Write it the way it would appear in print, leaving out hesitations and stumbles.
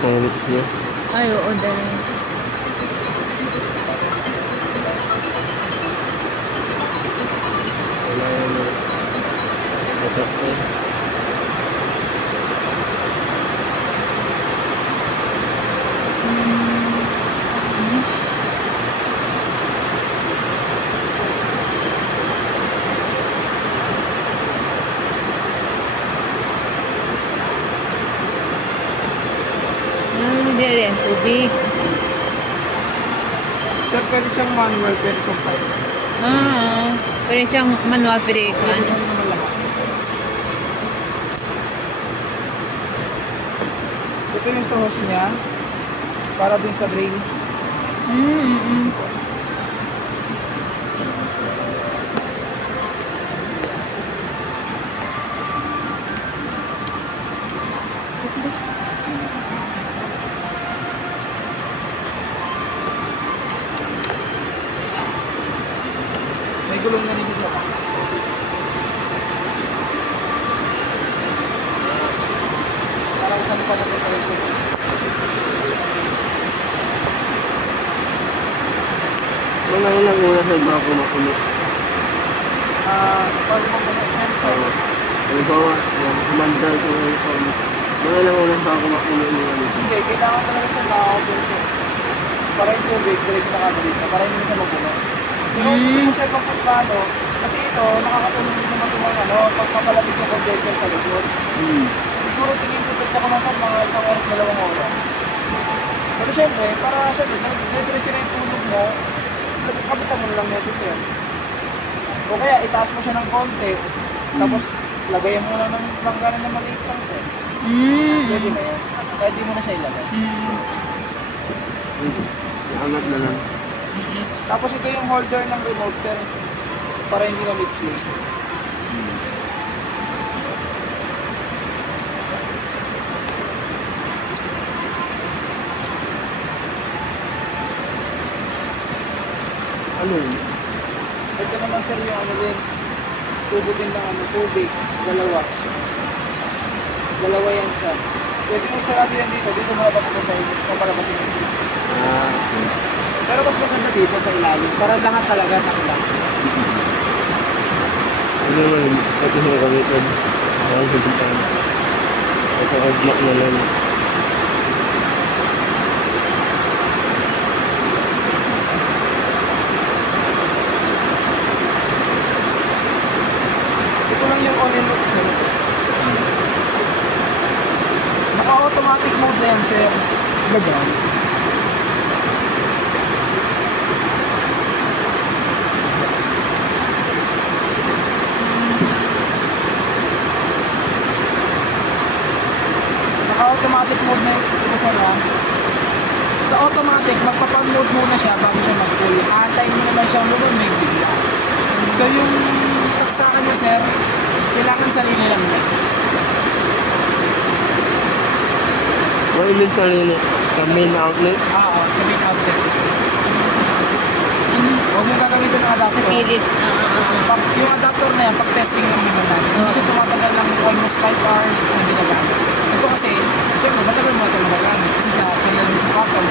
Pangit niya. Ay, oo, dali. Wala na. Masakit. Dali ang tubig. Sir, pwede siyang manual, pwede siyang pipe. Pwede siyang manual, pwede ko Pwede ano. naman lahat. Ito yung sa hose niya. Para dun sa drain. May gulong na rin siya sa baka. Parang saan pa natin tayo ito. Mga ilang oras ay bago makulit. Paano mo ba sensor? Halimbawa, kumandal ko ngayon sa ulit. Mga ilang oras bago makulit yung ano. Hindi, kailangan talaga sa nakakabulto. Para yung tubig, direct na kabalik na. Para hindi siya magulo. Pero gusto mo siya ipaput paano, kasi ito, nakakatulong din naman itong ano, pagpapalamig ng condenser sa likod. Siguro tingin ko ito kumasan mga 1 oras, 2 oras. Pero syempre, para syempre, diretso na yung tulog mo, kapitan mo na lang nito sir. O kaya itaas mo siya ng konti, tapos lagayan mo na ng langganan na maliit lang sir. Pwede na yan. Pwede mo na siya ilagay. Angat na lang. Tapos ito yung holder ng remote sir, para hindi ma-misplace. Ano yun? Ito naman sir yung ano din, tubo din ng ano, tubig, dalawa. Dalawa yan siya. Pwede mo sarado yan dito mo na papuntahin, papalabasin yung dito. Okay. Pero mas maganda dito sa ilalim, para lahat talaga takla. Ano naman, ito siya gamitin. Parang sigitan. Ito kagmak na lang. Ito lang yung on and off sir. Naka-automatic mode na yan sir. Bagal. Naka-automatic mode na ito sir ha. Sa automatic, magpapag-mode muna siya bago siya mag-pull. Aantayin mo naman siyang lumamig bigla. So yung saksakan niya sir, kailangan sarili lang niya. Mailin sa rin sa main outlet. Oo, sa main outlet. Huwag mo gagamitin ng Sa adapter. pilit. Yung adapter na yan, pag-testing lang naman natin. Hindi siya tumatagal ng almost 5 hours na ginagamit. Ito kasi, syempre, matagal mo ito magagamit. Kasi sa pinag sa kapal,